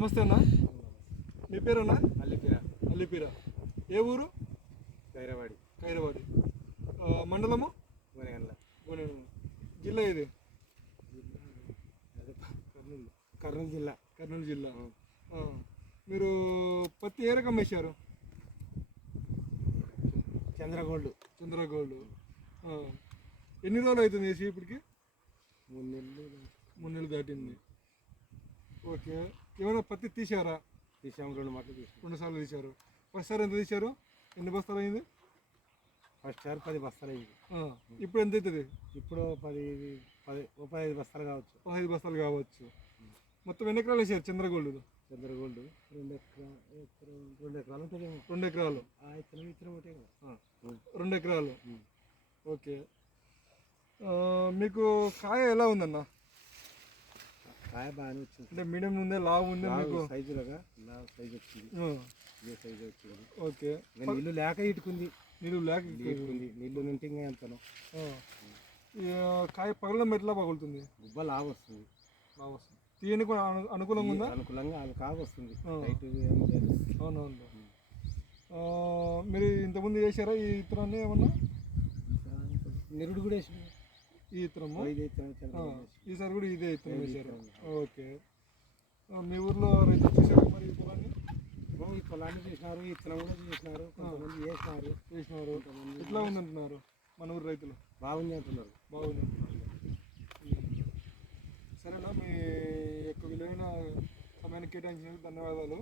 నమస్తే అన్న, మీ పేరన్నా? అల్లిపిర. అల్లిపిర. ఏ ఊరు? ఖైరవాడి. ఖైరవాడి. మండలము? గోనెగండ్ల. గోనెగండ్ల. జిల్లా ఇది? కర్నూలు జిల్లా. కర్నూలు జిల్లా. మీరు పత్తి ఏ రకం వేశారు? చంద్రగోల్డ్. చంద్రగోల్డ్. ఎన్ని రోజులు అవుతుంది వేసి ఇప్పటికి? 3 నెలలు దాటింది. ఓకే. ఏమైనా పత్తి తీసారా? తీసాము, 2 మాటలు తీసాము. 2 సార్లు తీశారు. ఫస్ట్ సార్ ఎంత తీశారు? ఎన్ని బస్తాలు అయింది? ఫస్ట్ సార్ 10 బస్తాలు అయింది. ఇప్పుడు ఎంత అవుతుంది? ఇప్పుడు 15 బస్తాలు కావచ్చు. 15 బస్తాలు కావచ్చు. మొత్తం ఎన్ని ఎకరాలు వేసారు చంద్రగోల్డ్? చంద్రగోల్డ్ 2 ఎకరాలు ఉంటుంది. 2 ఎకరాలు. ఇతరం ఒకటే. 2 ఎకరాలు. ఓకే. మీకు కాయ ఎలా ఉందన్న? కాయ బాగానే వచ్చింది. అంటే మీడియం ఉందే, లావు ఉందే? మీకు సైజులుగా సైజు వచ్చింది. ఇదే సైజు వచ్చింది. ఓకే. నీళ్ళు లేక ఇటుకుంది. నీళ్ళు లేక ఇటుకుంది. నీళ్ళు నుండి ఇంకా ఎంతనో. కాయ పగలం ఎట్లా పగులుతుంది? గుబ్బ లావు వస్తుంది. లావు వస్తుంది. తీయని కూడా అనుకూలంగా ఉందా? అనుకూలంగా కాగా వస్తుంది. అవునవును. మీరు ఇంతకుముందు చేశారా ఈ ఇతరాన్ని ఏమన్నా? నిరుడు కూడా వేసింది. ఈ ఇతరము ఈసారి కూడా ఇదే ఇతరం వేశారు. ఓకే. మీ ఊర్లో రైతులు చేశారు మరి ఈ పొలాన్ని? ఈ పొలాన్ని చేసినారు, ఇతరం కూడా చేసినారు, కొంతమంది చేసినారు. ఎట్లా ఉందంటున్నారు మన ఊరు రైతులు? బాగుంది అంటున్నారు. బాగుంది అంటున్నారు. సరేనా, మీ యొక్క విలువైన సమయాన్ని కేటాయించినందుకు ధన్యవాదాలు.